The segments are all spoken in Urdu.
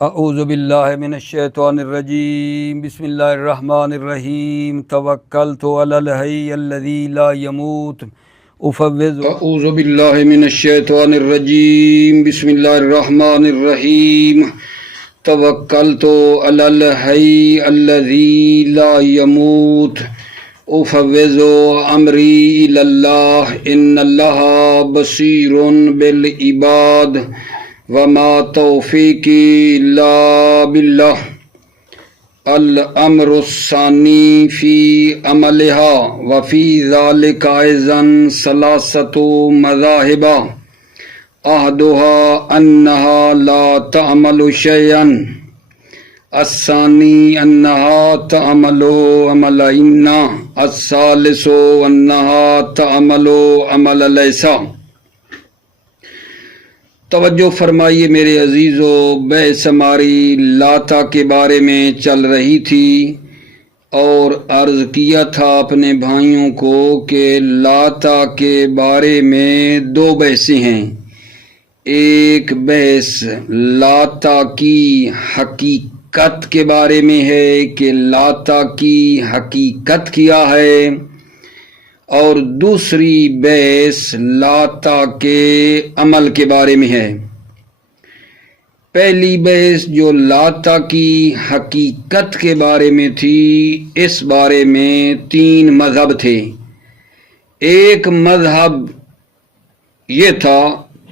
اعوذ باللہ من الشیطان الرجیم بسم اللہ الرحمن الرحیم توکلت علی الحی الذی لا يموت اعوذ باللہ من الشیطان الرجیم بسم اللہ الرحمن الرحیم توکلت علی الحی الذی لا يموت افوض امری الی اللہ ان اللہ بصیر بالعباد وما توفیقی الا باللہ الامر الثانی فی عملہا وفی ذالک ایضا ثلاثۃ مذاہب احدھا انہا لا تعمل شیئا الثانی انہا تعمل عملین الثالث انہا تعمل عمل لیسا۔ توجہ فرمائیے میرے عزیزو، بحث ہماری لاتا کے بارے میں چل رہی تھی اور عرض کیا تھا اپنے بھائیوں کو کہ لاتا کے بارے میں دو بحثیں ہیں۔ ایک بحث لاتا کی حقیقت کے بارے میں ہے کہ لاتا کی حقیقت کیا ہے، اور دوسری بحث لاتا کے عمل کے بارے میں ہے۔ پہلی بحث جو لاتا کی حقیقت کے بارے میں تھی، اس بارے میں تین مذہب تھے۔ ایک مذہب یہ تھا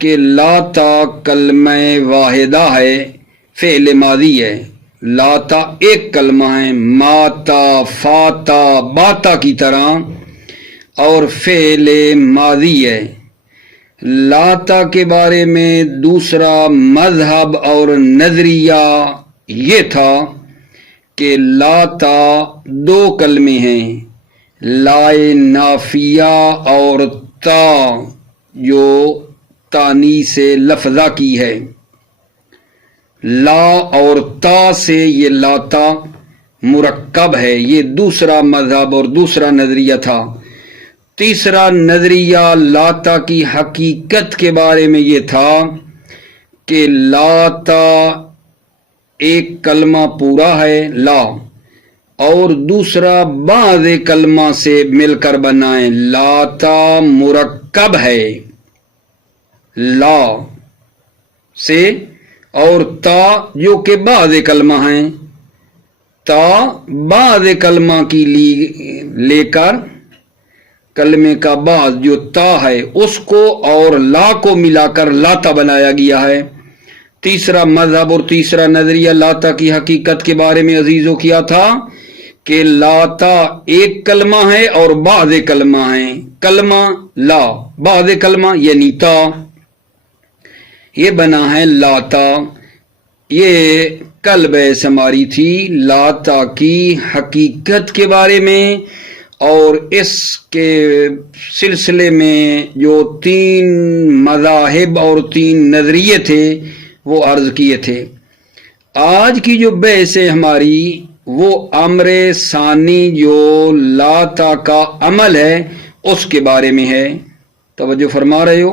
کہ لاتا کلمہ واحدہ ہے، فعل ماضی ہے۔ لاتا ایک کلمہ ہے، ماتا فاتا باتا کی طرح، اور فعل ماضی ہے۔ لاتا کے بارے میں دوسرا مذہب اور نظریہ یہ تھا کہ لاتا دو کلمے ہیں، لائے نافیہ اور تا جو تانی سے لفظہ کی ہے۔ لا اور تا سے یہ لاتا مرکب ہے، یہ دوسرا مذہب اور دوسرا نظریہ تھا۔ تیسرا نظریہ لاتا کی حقیقت کے بارے میں یہ تھا کہ لاتا ایک کلمہ پورا ہے لا، اور دوسرا بعض کلمہ سے مل کر بنائیں۔ لاتا مرکب ہے لا سے، اور تا جو کہ بعض کلمہ ہیں، تا بعض کلمہ کی لے کر کلمے کا بعض جو تا ہے اس کو اور لا کو ملا کر لاتا بنایا گیا ہے۔ تیسرا مذہب اور تیسرا نظریہ لاتا کی حقیقت کے بارے میں عزیزوں کیا تھا کہ لاتا ایک کلمہ ہے اور بعض کلمہ ہیں۔ کلمہ لا، بعض کلمہ یعنی تا، یہ بنا ہے لاتا۔ یہ کل بحث ہماری تھی لاتا کی حقیقت کے بارے میں، اور اس کے سلسلے میں جو تین مذاہب اور تین نظریے تھے وہ عرض کیے تھے۔ آج کی جو بحث ہے ہماری وہ امر ثانی جو لاتا کا عمل ہے اس کے بارے میں ہے۔ توجہ فرما رہے ہو؟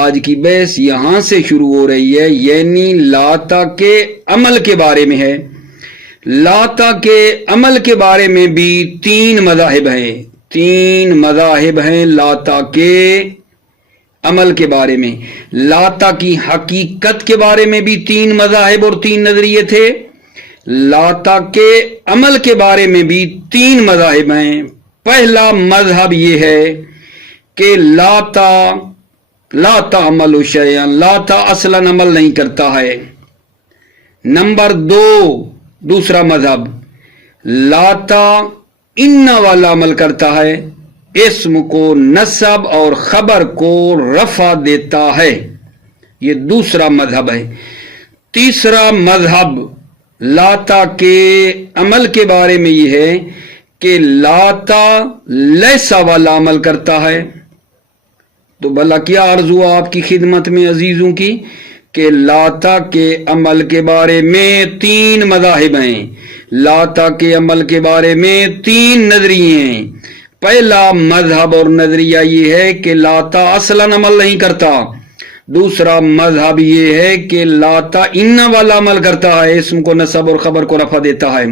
آج کی بحث یہاں سے شروع ہو رہی ہے، یعنی لاتا کے عمل کے بارے میں ہے۔ لاتا کے عمل کے بارے میں بھی تین مذاہب ہیں، تین مذاہب ہیں لاتا کے عمل کے بارے میں۔ لاتا کی حقیقت کے بارے میں بھی تین مذاہب اور تین نظریے تھے۔ لاتا کے عمل کے بارے میں بھی تین مذاہب ہیں۔ پہلا مذہب یہ ہے کہ لاتا عمل شیئا، لاتا اصلاً عمل نہیں کرتا ہے۔ نمبر دو، دوسرا مذہب لاتا ان والا عمل کرتا ہے، اسم کو نصب اور خبر کو رفع دیتا ہے، یہ دوسرا مذہب ہے۔ تیسرا مذہب لاتا کے عمل کے بارے میں یہ ہے کہ لاتا لیسا والا عمل کرتا ہے۔ تو بھلا کیا عرض ہوا آپ کی خدمت میں عزیزوں کی کہ لاتا کے عمل کے بارے میں تین مذاہب ہیں، لاتا کے عمل کے بارے میں تین نظریے ہیں۔ پہلا مذہب اور نظریہ یہ ہے کہ لاتا اصلاً عمل نہیں کرتا، دوسرا مذہب یہ ہے کہ لاتا ان والا عمل کرتا ہے، اسم کو نصب اور خبر کو رفع دیتا ہے۔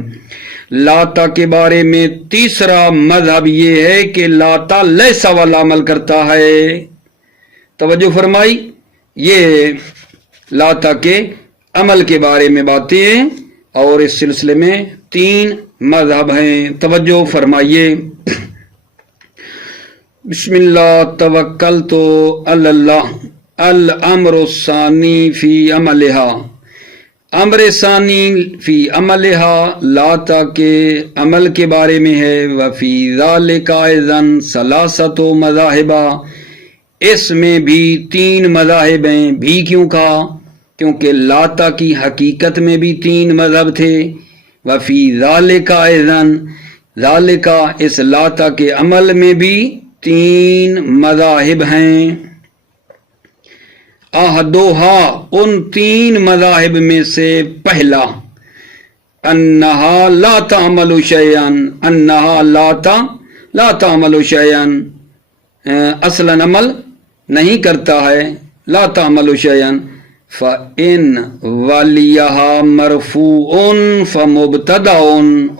لاتا کے بارے میں تیسرا مذہب یہ ہے کہ لاتا لیسا والا عمل کرتا ہے۔ توجہ فرمائی، یہ لاتا کے عمل کے بارے میں باتیں ہیں اور اس سلسلے میں 3 مذہب ہیں، توجہ فرمائیے۔ بسم اللہ توکلت علی اللہ۔ الامر الثانی فی عملہا، امر ثانی فی عملہا لاتا کے عمل کے بارے میں ہے۔ وفی ذالک اذا ثلاثۃ مذاہب، اس میں بھی 3 مذاہب ہیں۔ بھی کیوں کہا؟ کیونکہ لاتا کی حقیقت میں بھی 3 مذہب تھے۔ وفی ذالک اذا، ذالک اس لاتا کے عمل میں بھی 3 مذاہب ہیں۔ احدھا، ان 3 مذاہب میں سے پہلا، انہا لا تعمل شیئا، انہا لا تعمل شیئا، اصلا عمل نہیں کرتا ہے، لا تعمل شیئا۔ فَإِنْ وَلِيَهَا مَرْفُوعٌ فَمُبْتَدَعٌ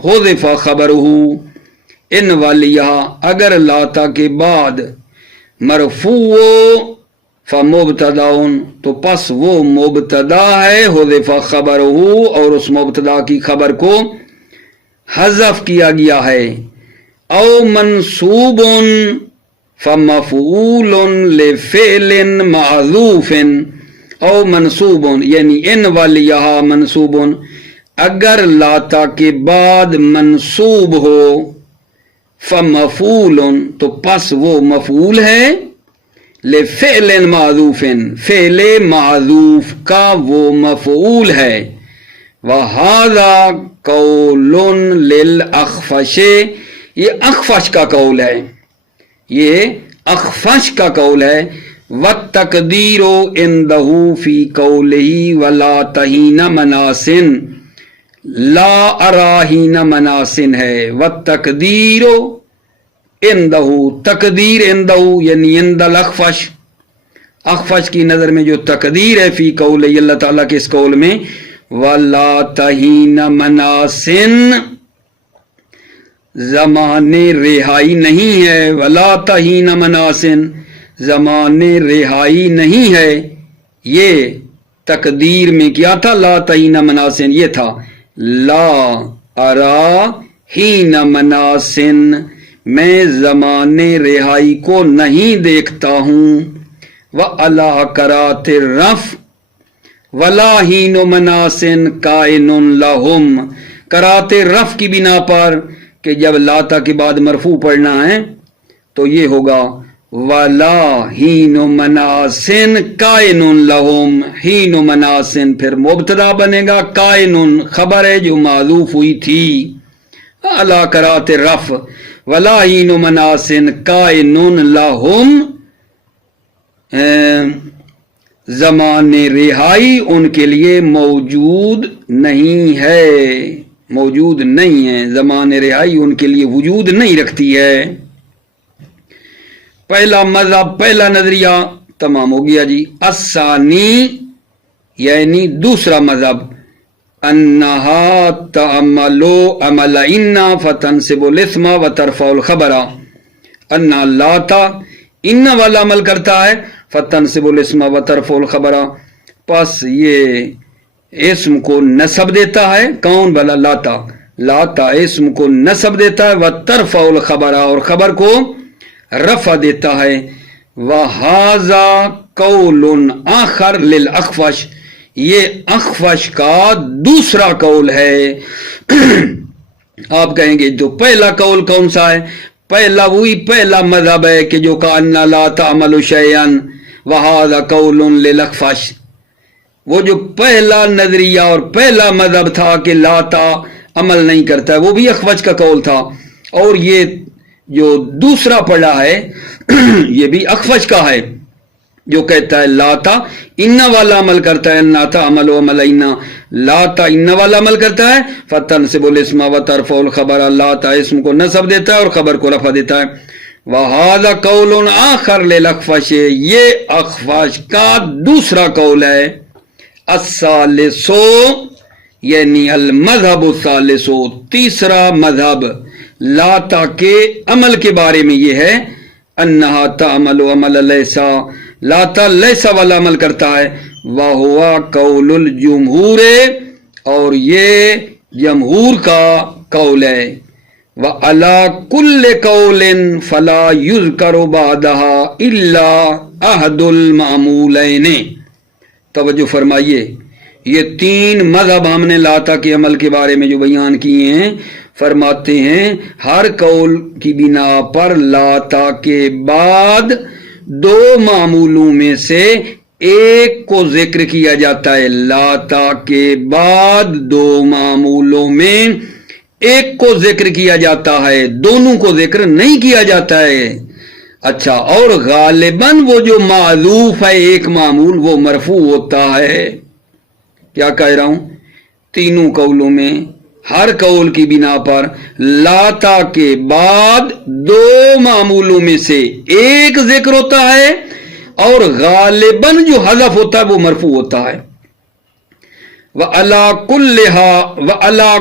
حُذِفَ خَبَرُهُ۔ ان وَلِيَهَا، اگر لاتا کے بعد مرفوع فمبتدا، تو پس وہ مبتدا ہے، حذف خبرہ، اور اس مبتدا کی خبر کو حذف کیا گیا ہے۔ او منصوب فمفعول لفعل معذوف، او منصوب یعنی ان والیہا منصوب، اگر لاتا کے بعد منصوب ہو فمفعول، تو پس وہ مفعول ہے، لفعل معذوف، فعل معذوف کا وہ مفعول ہے۔ وَهَذَا قَوْلٌ لِلْأَخْفَشِ، یہ اخفش کا قول ہے، یہ اخفش کا قول ہے۔ وَالتَّقْدِيرُ عِنْدَهُ فِي قَوْلِهِ وَلَا تَحِينَ مَنَاسٍ، لا اراہین مناسن ہے۔ وَالتَّقْدِيرُ عِنْدَهُ، تقدیر عندہ یعنی عند الاخفش، اخفش کی نظر میں جو تقدیر ہے فی قول، اللہ تعالیٰ کے اس قول میں، وَلَا تَحِينَ مَنَاسٍ، زمان رہائی نہیں ہے۔ وَلَا تَحِينَ مَنَاسٍ، زمان رہائی نہیں ہے۔ یہ تقدیر میں کیا تھا؟ لا تحین مناسن، یہ تھا لا ارا حین مناسن، میں زمان رہائی کو نہیں دیکھتا ہوں۔ وَعَلَىٰ قَرَاتِ الرَّفْعِ وَلَا حِینُ مَنَاسٍ قَائِنٌ لَهُمْ، قرات رفع کی بنا پر کہ جب لاتا کے بعد مرفوع پڑھنا ہے تو یہ ہوگا وَلَا حِینُ مَنَاسٍ قَائِنٌ لَهُمْ، حِینُ مَنَاسٍ پھر مبتدا بنے گا، قائن خبر ہے جو معذوف ہوئی تھی۔ عَلَىٰ قرات الرفع وَلَا حِینُ مَنَاسٍ قَائِنٌ لَهُمْ، زمان رہائی ان کے لیے موجود نہیں ہے، موجود نہیں ہے، زمان رہائی ان کے لیے وجود نہیں رکھتی ہے۔ پہلا مذہب، پہلا نظریہ تمام ہو گیا جی۔ الثانی یعنی دوسرا مذہب، انہا تعمل عمل ان فتنصب الاسم وترفع الخبر، انہا لاتا ان والا عمل کرتا ہے، فتنصب الاسم وترفع الخبر، پس یہ اسم کو نصب دیتا ہے۔ کون؟ بلا لاتا، لاتا اسم کو نصب دیتا ہے، وترفع الخبر اور خبر کو رفع دیتا ہے۔ وَهَذَا قَوْلٌ آخر لِلْأَخْفَشِ، یہ اخفش کا دوسرا قول ہے۔ آپ کہیں گے جو پہلا قول کون سا ہے؟ پہلا وہی پہلا مذہب ہے کہ جو کہا اَنَّ لَا تَعْمَلُ شَيْئًا وَهَذَا قَوْلٌ لِلْأَخْفَشِ، وہ جو پہلا نظریہ اور پہلا مذہب تھا کہ لاتا عمل نہیں کرتا ہے، وہ بھی اخفش کا قول تھا، اور یہ جو دوسرا پڑھا ہے یہ بھی اخفش کا ہے، جو کہتا ہے لاتا ان والا عمل کرتا ہے، لاتا عمل و عمل ان، لاتا ان والا عمل کرتا ہے، فتنصب الاسم وترفع الخبر، لاتا اسم کو نصب دیتا ہے اور خبر کو رفع دیتا ہے۔ وہذا قول آخر للأخفش، یہ اخفش کا دوسرا قول ہے، الثالثو یعنی المذہب الثالثو، تیسرا مذہب لاتا کے عمل کے بارے میں یہ ہے، انہا تعمل عمل لیسا، لاتا لیسا والا عمل کرتا ہے، وہوا قول الجمہور، اور یہ جمہور کا قول ہے، وَعَلَى كُلِّ قَوْلٍ فَلَا يُذْكَرُ بَعْدَهَا إِلَّا أَحَدُ الْمَعْمُولَيْنِ۔ توجہ فرمائیے، یہ تین مذہب ہم نے لاتا کے عمل کے بارے میں جو بیان کیے ہیں، فرماتے ہیں ہر قول کی بنا پر لاتا کے بعد دو معمولوں میں سے ایک کو ذکر کیا جاتا ہے، لاتا کے بعد دو معمولوں میں ایک کو ذکر کیا جاتا ہے، دونوں کو ذکر نہیں کیا جاتا ہے۔ اچھا، اور غالباً وہ جو معذوف ہے ایک معمول وہ مرفوع ہوتا ہے۔ کیا کہہ رہا ہوں؟ تینوں قولوں میں ہر قول کی بنا پر لاتا کے بعد دو معمولوں میں سے ایک ذکر ہوتا ہے، اور غالباً جو حذف ہوتا ہے وہ مرفوع ہوتا ہے۔ وَعَلَى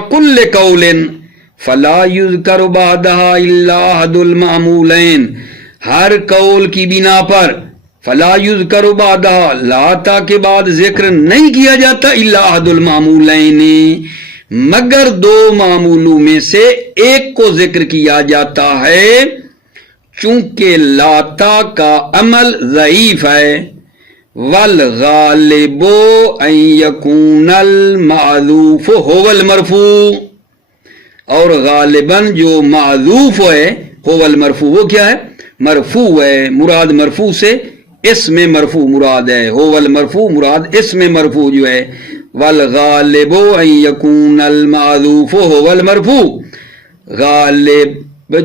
كُلِّ قَوْلٍ فَلَا يُذْكَرُ بَعْدَهَا إِلَّا أَحَدُ الْمَعْمُولَيْنِ، ہر قول کی بنا پر فَلَا يُذْكَرُ بَعْدَهَا لاتا کے بعد ذکر نہیں کیا جاتا، إِلَّا أَحَدُ الْمَعْمُولَيْنِ مگر دو معمولوں میں سے ایک کو ذکر کیا جاتا ہے، چونکہ لاتا کا عمل ضعیف ہے، والغالب ان یکون المعذوف هو المرفوع، اور غالباً جو معذوف ہے هو المرفوع، وہ کیا ہے؟ مرفوع ہے، مراد مرفوع سے اسم مرفوع مراد ہے، هو المرفوع مراد اسم مرفوع جو ہے، والغالب ان یکون المعذوف هو المرفوع، غالب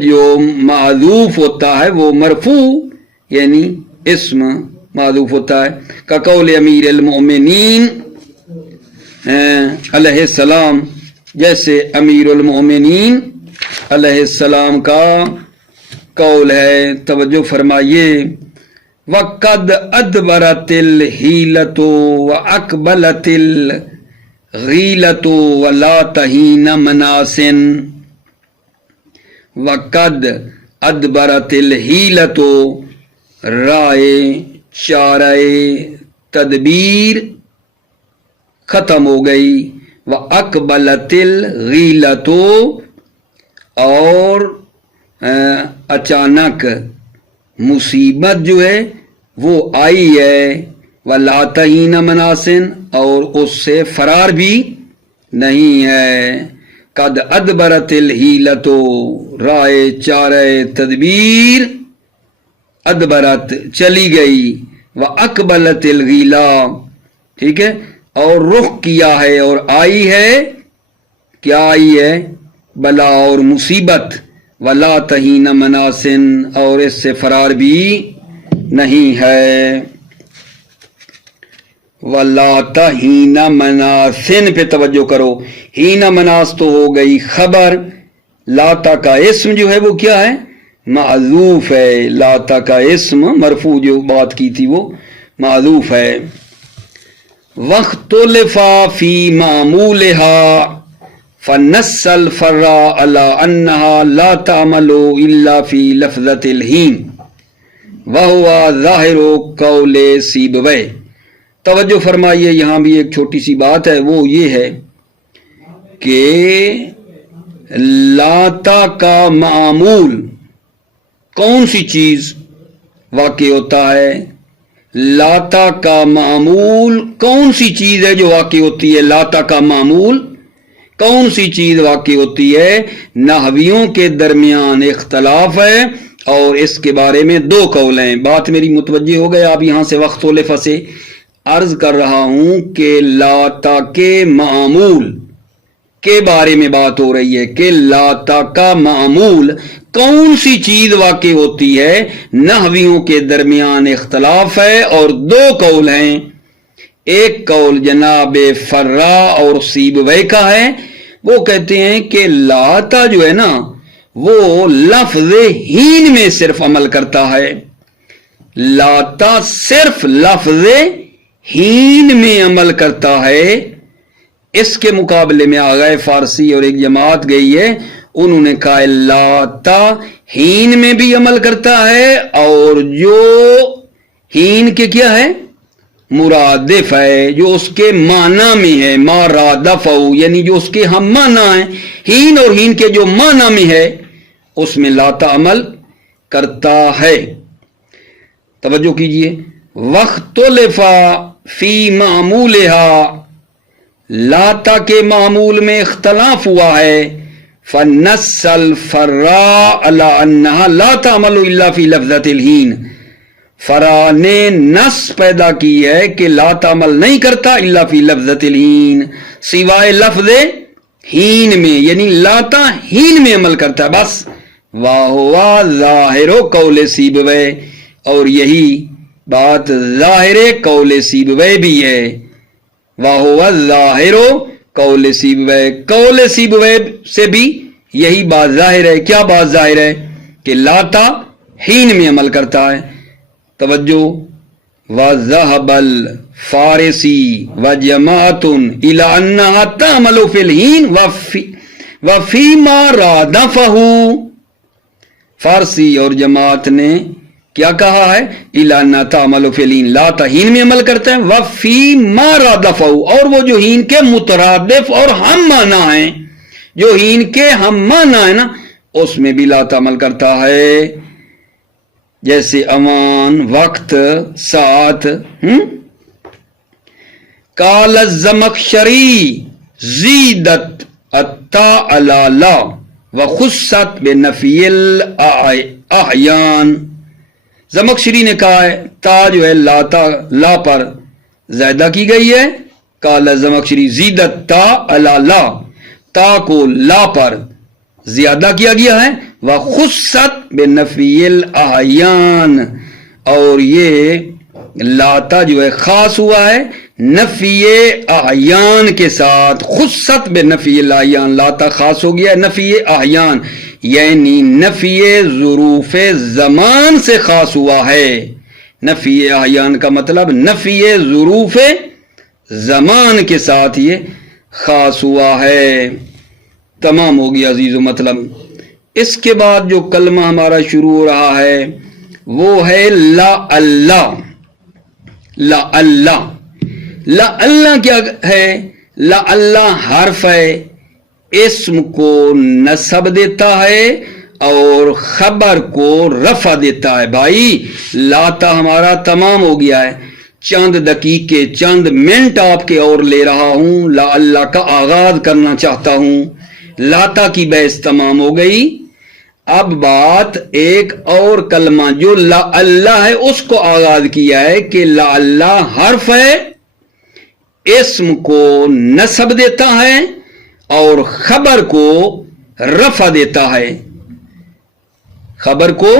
جو معذوف ہوتا ہے وہ مرفوع یعنی اسم معذوف ہوتا ہے، کا قول امیر المؤمنین علیہ السلام، جیسے امیر المؤمنین علیہ السلام کا قول ہے۔ توجہ فرمائیے، وَقَدْ أَدْبَرَتِ الْحِيلَةُ وَأَقْبَلَتِ الْغِيلَةُ وَلَا تَحِينَ مَنَاسٍ، وَقَدْ أَدْبَرَتِ الْحِيلَةُ رائے چارہ تدبیر ختم ہو گئی، وَأَقْبَلَتِ الْغِيلَةُ اور اچانک مصیبت جو ہے وہ آئی ہے، وَلَا تَحِينَ مَنَاسٍ اور اس سے فرار بھی نہیں ہے، قد ادبرت الحیلۃ رائے چارہ تدبیر ادبرت چلی گئی، وَأَقْبَلَتِ الْغِيلَةُ ٹھیک ہے، اور رخ کیا ہے اور آئی ہے، کیا آئی ہے؟ بلا اور مصیبت، وَلَا تَحِينَ مَنَاسٍ اور اس سے فرار بھی نہیں ہے۔ وَلَا تَحِينَ مَنَاسٍ پہ توجہ کرو، ہین مناس تو ہو گئی خبر، لاتا کا اسم جو ہے وہ کیا ہے؟ معذوف ہے، لاتا کا اسم مرفوع جو بات کی تھی وہ معذوف ہے۔ وَاخْتُلِفَ فِي مَعْمُولِهَا فَنَصَّ الْفَرْعَ عَلَىٰ أَنَّهَا لَا تَعْمَلُ إِلَّا فِي لَفْظَةِ الْحِينِ وَهُوَ ظَاهِرُ قَوْلِ سِيبَوَيْهِ۔ توجہ فرمائیے، یہاں بھی ایک چھوٹی سی بات ہے، وہ یہ ہے کہ لاتا کا معمول کون سی چیز واقع ہوتا ہے؟ لاتا کا معمول کون سی چیز ہے جو واقع ہوتی ہے؟ لاتا کا معمول کون سی چیز واقع ہوتی ہے؟ نحویوں کے درمیان اختلاف ہے اور اس کے بارے میں دو قول ہیں۔ بات میری متوجہ ہو گئے؟ آپ یہاں سے وَاخْتُلِفَ سے عرض کر رہا ہوں کہ لاتا کے معمول کے بارے میں بات ہو رہی ہے کہ لاتا کا معمول کون سی چیز واقع ہوتی ہے، نحویوں کے درمیان اختلاف ہے اور دو قول ہیں۔ ایک قول جناب فرا اور سیبوی کا ہے، وہ کہتے ہیں کہ لاتا جو ہے نا وہ لفظ ہین میں صرف عمل کرتا ہے. لاتا صرف لفظ ہین میں عمل کرتا ہے. اس کے مقابلے میں آگئے فارسی اور ایک جماعت گئی ہے, انہوں نے کہا لاتا ہین میں بھی عمل کرتا ہے اور جو ہین کے کیا ہے مرادف ہے, جو اس کے معنی میں ہے, ما رادفہ یعنی جو اس کے ہم معنی ہیں. ہین اور ہین کے جو معنی میں ہے اس میں لاتا عمل کرتا ہے. توجہ کیجئے, واختلف فی معمولہا, لاتا کے معمول میں اختلاف ہوا ہے. فنص الفراء علی انہا لا تعمل الا فی لفظۃ الہین, فرا نے نص پیدا کی ہے کہ لا تعمل نہیں کرتا الا فی لفظۃ الہین, سوائے لفظ ہین میں, یعنی لاتا ہین میں عمل کرتا ہے بس. واہ ظاہر قول سیبویہ, اور یہی بات ظاہر قول سیبویہ بھی ہے. واہ ظاہر قول سیبویہ, قول سیبویہ سے بھی یہی بات ظاہر ہے. کیا بات ظاہر ہے؟ کہ لاتا ہین میں عمل کرتا ہے. توجہ, وَذَهَبَ الْفَارِسِي وَجَمَاعَةٌ إِلَىٰ أَنَّهَا تَعْمَلُ فِي الْحِينِ وَفِيمَا رَادَفَهُ, فارسی اور جماعت نے کیا کہا ہے؟ إِلَىٰ أَنَّهَا تَعْمَلُ فِي الْحِينِ, لاتا ہین میں عمل کرتا ہے. وَفِيمَا رَادَفَهُ, اور وہ جو ہین کے مترادف اور ہم معنی ہیں, جو ہین کے ہم معنی ہیں نا, اس میں بھی لاتا عمل کرتا ہے. جیسے امان, وقت, ساعت. قال الزمخشری زیدت التاء علی لا وخصت بنفی الاحیان, زمخشری نے کہا ہے تا جو ہے لا پر زیادہ کی گئی ہے. قال زمخشری زیدت تا علی لا, تا کو لا پر زیادہ کیا گیا ہے. وخصت بنفی الاحیان, اور یہ لاتا جو ہے خاص ہوا ہے نفی احیان کے ساتھ. خصت بنفی الاحیان, لاتا خاص ہو گیا نفی احیان, یعنی نفی ظروف زمان سے خاص ہوا ہے. نفی احیان کا مطلب نفی ظروف زمان کے ساتھ یہ خاص ہوا ہے. تمام ہو گیا عزیزو. مطلب اس کے بعد جو کلمہ ہمارا شروع ہو رہا ہے وہ ہے لا اللہ. لا اللہ, لا اللہ کیا ہے؟ لا اللہ حرف ہے, اسم کو نصب دیتا ہے اور خبر کو رفع دیتا ہے. بھائی لاتا ہمارا تمام ہو گیا ہے. چند دقیقے, چند منٹ آپ کے اور لے رہا ہوں, لا اللہ کا آغاز کرنا چاہتا ہوں. لاتا کی بحث تمام ہو گئی. اب بات ایک اور کلمہ جو لا اللہ ہے اس کو آغاز کیا ہے کہ لا اللہ حرف ہے, اسم کو نصب دیتا ہے اور خبر کو رفع دیتا ہے. خبر کو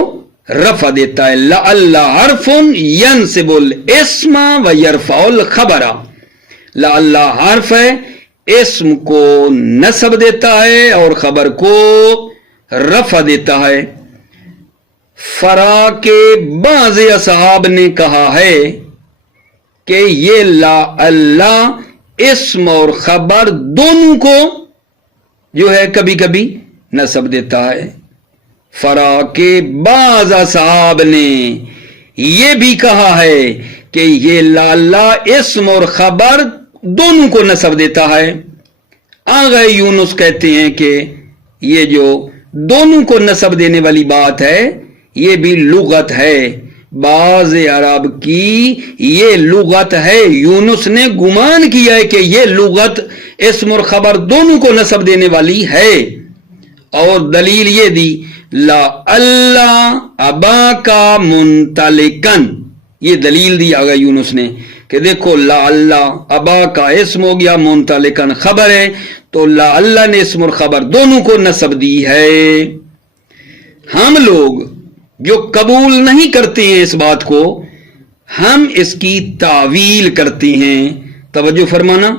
رفع دیتا ہے. لا اللہ حرف ینصب الاسم و یرفع الخبر, لا اللہ حرف ہے, اسم کو نصب دیتا ہے اور خبر کو رفع دیتا ہے. فرا کے بعض اصحاب نے کہا ہے کہ یہ لا اللہ اسم اور خبر دونوں کو جو ہے کبھی کبھی نصب دیتا ہے. فرا کے بعض اصحاب نے یہ بھی کہا ہے کہ یہ لا اللہ اسم اور خبر دونوں کو نصب دیتا ہے. آغا یونس کہتے ہیں کہ یہ جو دونوں کو نصب دینے والی بات ہے یہ بھی لغت ہے. بعض عرب کی یہ لغت ہے. یونس نے گمان کیا ہے کہ یہ لغت اسم اور خبر دونوں کو نصب دینے والی ہے, اور دلیل یہ دی لا اللہ ابا کا منطلقن, یہ دلیل دی آگا یونس نے کہ دیکھو لا اللہ ابا کا اسم ہو گیا, منطلقن خبر ہے, تو لا اللہ نے اسم اور خبر دونوں کو نصب دی ہے. ہم لوگ جو قبول نہیں کرتے ہیں اس بات کو, ہم اس کی تعویل کرتے ہیں. توجہ فرمانا,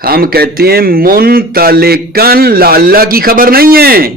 ہم کہتے ہیں منطلقن لا اللہ کی خبر نہیں ہے,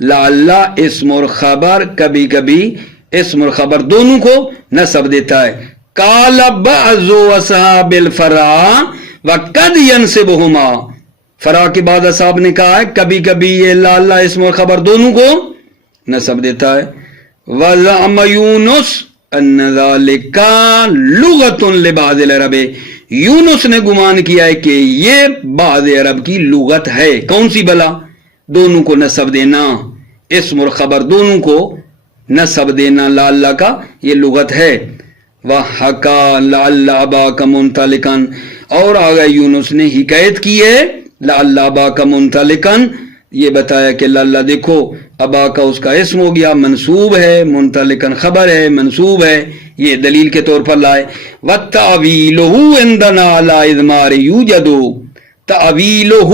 لعلہ اسم اور خبر کبھی کبھی اسم اور خبر دونوں کو نصب دیتا ہے. قال بعض اصحاب الفرا وقد ينصبهما، فرا کے بعد اصحاب نے کہا ہے کبھی کبھی یہ لعلہ اسم اور خبر دونوں کو نصب دیتا ہے. وزعم یونس ان ذلک لغۃ لبعض العرب، یونس نے گمان کیا ہے کہ یہ بعض عرب کی لغت ہے. کون سی بلا؟ دونوں کو نصب دینا، اسم اور خبر دونوں کو نصب دینا لعلہ کا یہ لغت ہے. وحکا لعل اباک منطلقا، اور آگے یونس نے حکایت کی ہے لعل اباک منطلقا، یہ بتایا کہ لعل دیکھو ابا کا اس کا اسم ہو گیا منصوب ہے، منطلقا خبر ہے منصوب ہے، یہ دلیل کے طور پر لائے. وَتَعْوِيلُهُ عِنْدَنَا عَلَى إِضْمَارِ يُوجَدُ، تعویلہ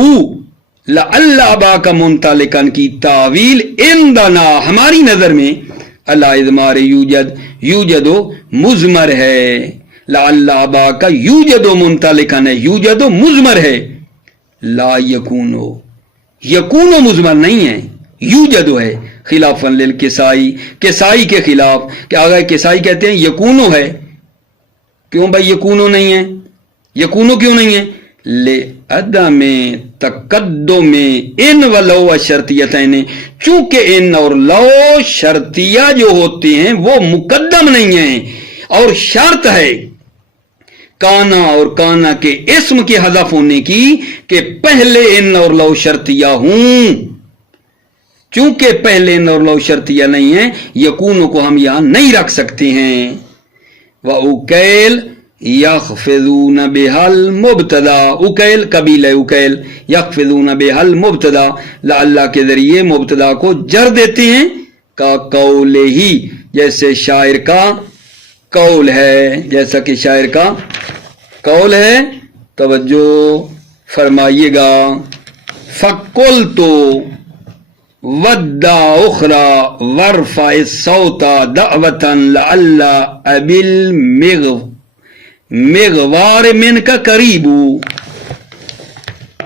لعل اباک منطلقا کی تعویل عندنا ہماری نظر میں علی اضمار یوجد، یوجد مضمر ہے، لعل اباک یوجد منطلقا ہے، یوجد مضمر ہے، لا یکونو، یکونو مضمر نہیں ہے، یوجد ہے. خلافا للکسائی، کسائی کے خلاف، کہ آگے کسائی کہتے ہیں یکونو ہے. کیوں بھائی یکونو نہیں ہے؟ یکونو کیوں نہیں ہے؟ لعدم تقدم ان ولو شرطیتین، چونکہ ان اور لو شرطیہ جو ہوتے ہیں وہ مقدم نہیں ہیں، اور شرط ہے کانا اور کانا کے اسم کے حذف ہونے کی کہ پہلے ان اور لو شرطیہ ہوں. چونکہ پہلے ان اور لو شرطیہ نہیں ہیں، یکونو کو ہم یہاں نہیں رکھ سکتے ہیں. وَأُكَيْلْ یخفضون بہل مبتدا، اکیل قبیلہ اکیل، یخفضون بہل مبتدا، لعلہ کے ذریعے مبتدا کو جر دیتے ہیں. کا قول ہی، جیسے شاعر کا قول ہے، جیسا کہ شاعر کا قول ہے. توجہ فرمائیے گا. فَقُلْتُ وَدَّ أُخْرَى وَارْفَعِ الصَّوْتَ دَعْوَةً لَعَلَّ أَبِي المغوار من کا قریب.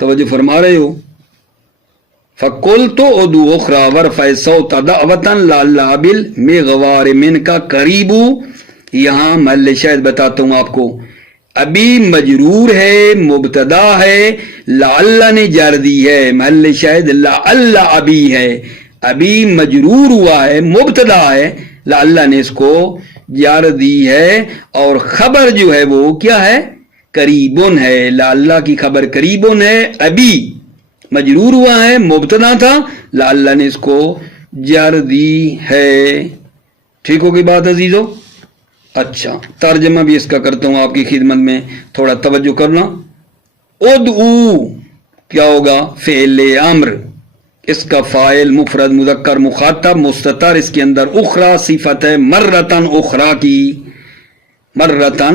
توجہ فرما رہے ہو. فَقُلْتُ ادعو اخرى وارفع الصوت دعوة لعل أبي المغوار من کا قریب. یہاں محل شاہد بتاتا ہوں آپ کو. ابھی مجرور ہے، مبتدا ہے، لعل نے جر دی ہے، محل شاہد لعل ابھی ہے. ابھی مجرور ہوا ہے، مبتدا ہے، لعل نے اس کو جر دی ہے، اور خبر جو ہے وہ کیا ہے؟ قریبن ہے. لعل کی خبر قریبن ہے، ابھی مجرور ہوا ہے، مبتدا تھا، لعل نے اس کو جر دی ہے. ٹھیک ہوگی بات عزیزو؟ اچھا ترجمہ بھی اس کا کرتا ہوں آپ کی خدمت میں، تھوڑا توجہ کرنا. ادعو کیا ہوگا؟ فعل امر، اس کا فاعل مفرد مذکر مخاطب مستتر، اس کے اندر اخرى صفت ہے مرتن، اخرى کی مرتن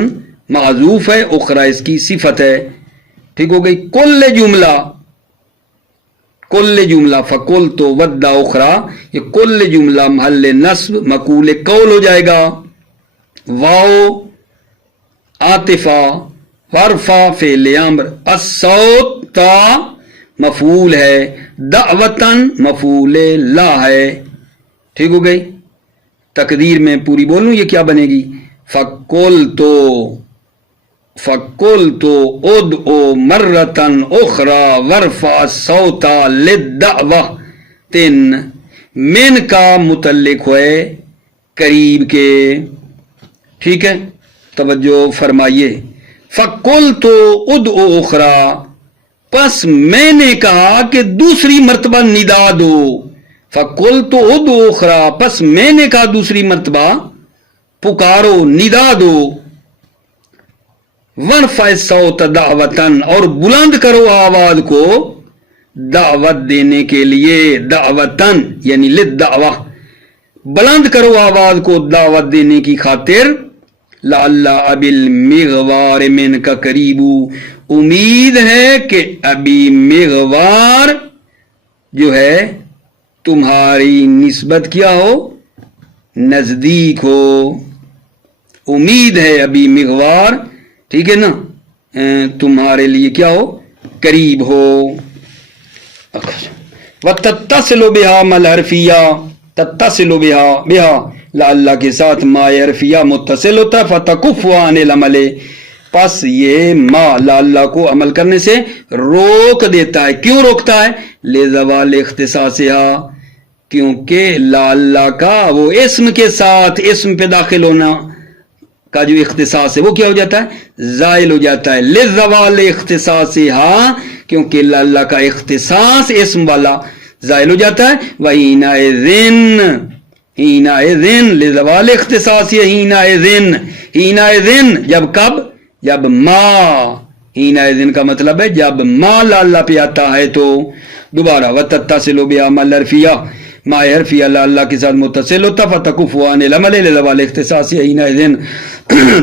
معذوف ہے، اخرى اس کی صفت ہے. ٹھیک ہو گئی. کل جملہ، کل جملہ فقلت ودّ اخرى، یہ کل جملہ محل نصب مقول قول ہو جائے گا. واو عاطفہ، ورفع فعل امر، الصوت تا مفعول ہے، دعوتن مفعول لا ہے. ٹھیک ہو گئی. تقدیر میں پوری بولوں یہ کیا بنے گی؟ فقلتو ادعو مرتن اخرى ورفع الصوت للدعوة، من کا متعلق ہوئے قریب کے. ٹھیک ہے توجہ فرمائیے. فَقُلْتُ ادعو اخرى، پس میں نے کہا کہ دوسری مرتبہ ندا دو. فَقُلْتُ ادعو اخرى، پس میں نے کہا دوسری مرتبہ پکارو، ندا دو. وَارْفَعِ الصَّوْتَ دَعْوَةً، اور بلند کرو آواز کو دعوت دینے کے لیے، دعوتن یعنی للدعوہ، بلند کرو آواز کو دعوت دینے کی خاطر. لعل ابی المغوار من کا قریب، امید ہے کہ ابی مغوار جو ہے تمہاری نسبت کیا ہو؟ نزدیک ہو. امید ہے ابی مغوار، ٹھیک ہے نا، تمہارے لیے کیا ہو؟ قریب ہو. وتتصل بها ما الحرفیہ، تتصل بها لا کے ساتھ ما حرفیہ متصل ہوتا ہے، فتکف عن العمل، پس یہ ما لا کو عمل کرنے سے روک دیتا ہے۔ کیوں روکتا ہے؟ لزوال اختصاصها، کیونکہ لا کا وہ اسم کے ساتھ اسم پہ داخل ہونا کا جو اختصاص ہے وہ کیا ہو جاتا ہے؟ زائل ہو جاتا ہے۔ لزوال اختصاصها، کیونکہ لا کا اختصاص اسم والا زائل ہو جاتا ہے۔ حینئذ لزوال اختصاص، حینئذ جب کب؟ جب ما، حینئذ کا مطلب ہے جب ما لا پہ آتا ہے تو۔ دوبارہ وتتصل بها ما الحرفیہ، ما حرفیہ لا کے ساتھ متصل ہوتا، فتکف عن العمل لزوال اختصاص حینئذ،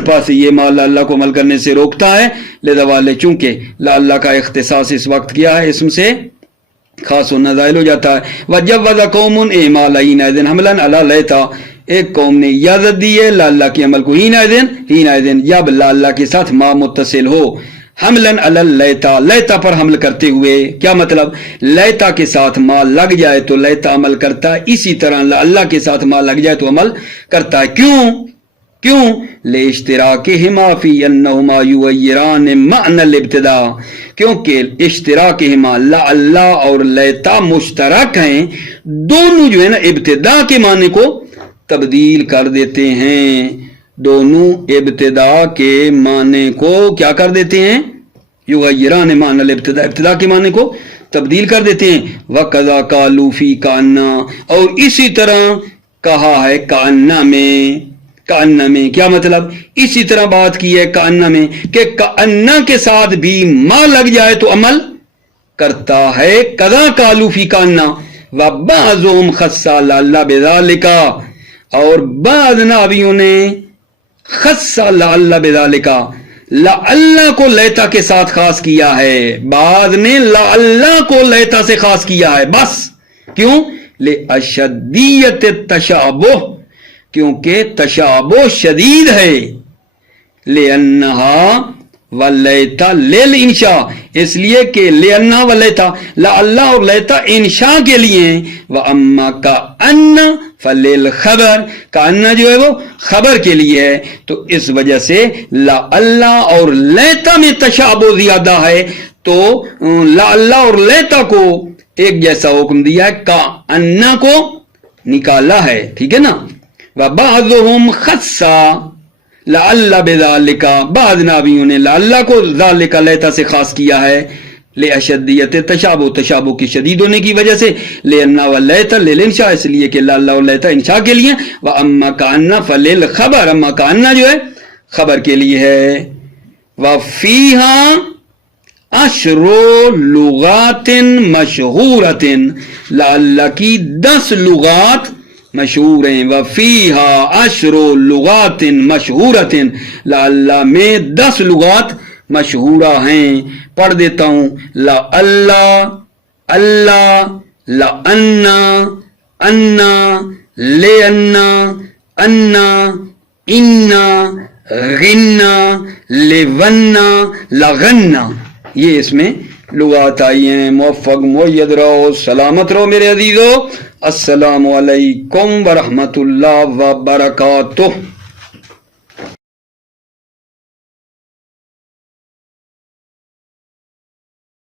پس یہ ما لا کو عمل کرنے سے روکتا ہے، لزوال چونکہ لا کا اختصاص اس وقت کیا ہے اسم سے خاص ہونا زائل ہو جاتا ہے۔ وجوز قوم اعمال حینئذ حملا علی لیتا، ایک قوم نے اجازت دی ہے لا کے عمل کو حینئذ جب لا کے ساتھ ما متصل ہو، حملا علی لیتا پر حمل کرتے ہوئے۔ کیا مطلب؟ لیتا کے ساتھ ما لگ جائے تو لیتا عمل کرتا ہے، اسی طرح لا کے ساتھ ما لگ جائے تو عمل کرتا ہے۔ کیوں؟ لاشتراکہما فی انہما یغیران معنی الابتداء، کیونکہ اشتراکہما لا اور لیتا مشترک ہیں، دونوں جو ہے نا ابتدا کے معنی کو تبدیل کر دیتے ہیں، دونوں ابتدا کے معنی کو کیا کر دیتے ہیں؟ یغیران معنی الابتداء، ابتدا کے معنی کو تبدیل کر دیتے ہیں۔ وَقَذَا قَالُوا فِي كَأَنَّ، اور اسی طرح کہا ہے کأنہ میں، کیا مطلب؟ اسی طرح بات کی ہے کأنہ میں کہ کأنہ کے ساتھ بھی ما لگ جائے تو عمل کرتا ہے۔ قَذَا قَالُوا فِي كَأَنَّ وَبَعْضُهُمْ خَصَّ لَعَلَّ بِذَلِكَ، اور بعض نبیوں نے خص لعل بذالک، لعل کو لیتا کے ساتھ خاص کیا ہے، بعض نے لعل کو لیتا سے خاص کیا ہے بس۔ کیوں؟ لأشدیت التشابہ، کیونکہ تشابہ شدید ہے۔ لأنہا ولیتا للانشاء، اس لیے کہ لأنہا ولیتا لعل اور لیتا انشاء کے لیے ہیں۔ وَأَمَّا كَأَنَّ فَلِلْخَبَرْ، کأنہ جو ہے وہ خبر کے لیے ہے، تو اس وجہ سے لعل اور لیتا میں تشابہ زیادہ ہے، تو لعل اور لیتا کو ایک جیسا حکم دیا ہے، کأنہ کو نکالا ہے، ٹھیک ہے نا۔ وَبَعْضُهُمْ خَصَّ لعل بذالک، بعض نبیوں نے لعل کو ذالک لیتا سے خاص کیا ہے، لأشدیت تشابہ کی شدید ہونے کی وجہ سے، لأن ولیتا للانشاء، اس لیے کہ لا اور لیتا انشاء کے لیے، وأما کأنہ فللخبر، اما کأنہ جو ہے خبر کے لیے ہے۔ وفیہا 10 لغات مشہورۃ، لعل کی 10 لغات مشہور ہیں۔ وفیہا 10 لغات مشہورۃ، لعل میں 10 لغات مشہورہ ہیں۔ پڑھ دیتا ہوں، لعل، اللہ، لأن، انا، لأن، انا، انا، غنا، لون، لغنا، یہ اس میں لغات آئی ہیں۔ موفق مؤید رہو، سلامت رہو میرے عزیزو۔ السلام علیکم ورحمۃ اللہ وبرکاتہ۔